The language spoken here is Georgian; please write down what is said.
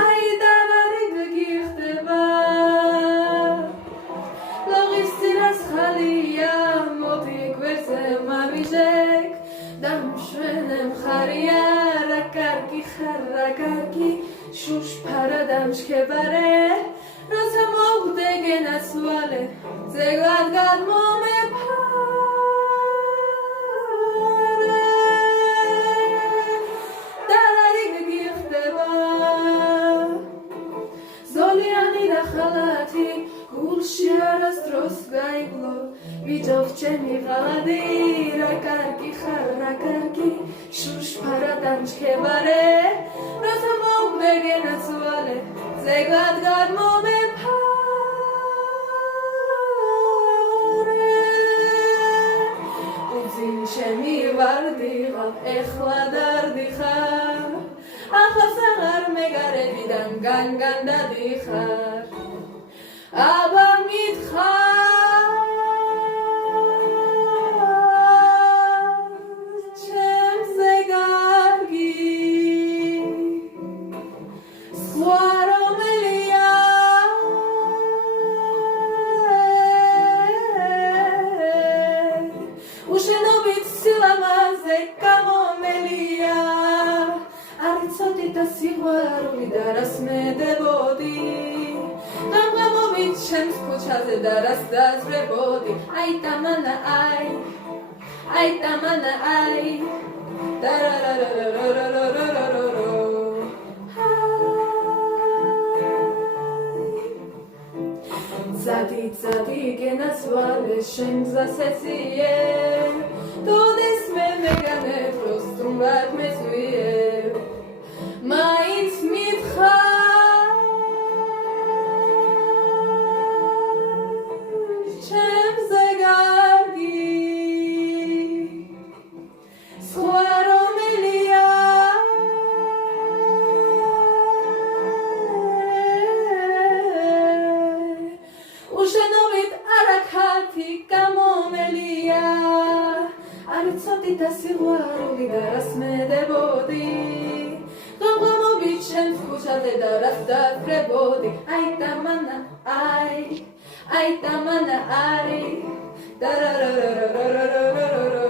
აი დანარი გიხდება ლოღის წინას ხალია მოდი გვერდზე მამიჟეკ დამშვენე მხარია რა კარგი ხარ რა კარგი შუშფარა დამშქებარე როცა მოვდგენაც ვალე ზეგლად გადმომეფარე დანარი გიხდება ზოლიანი და ხალათი გულში არასდროს გაიგლო ვიჯობ ჩემი ღალადი რა კარგი ხარ რა კარგი შუშფარა დამშქებარე როცა მოვდგენაც ვალე ზეგლად გადმომეფარე უძინ ჩემი ვარდიღა ეხლა დარდიხარ ახლავს აღარ მეგარებიდან განგან დადიხარ აბა მითხარ ჩემზე კარგი სხვა რომელია უშენობით სილამაზე გამომელია არ იცოდი და სიყვარული და რას მედებოდი გამომით ჩემს ქუჩაზე და რას დაძვრებოდი აი დამანა აი დამანა აი დარარარარარარარარო ძადი გენას ვალე შენ გზას ეციე დოდეს მე მეგანებ რო სტუმრად მეწვიე მაინც მითხარ ჩემზე კარგი სხვა რომელია უშენობით არაქალთი გამომელია არ იცოდი და სიყვარული და რას მედებოდი გამომობით ჩემს ქუჩაზე და რას დაძვრებოდი აი დამანა აი დამანა აი დარარარარარარარო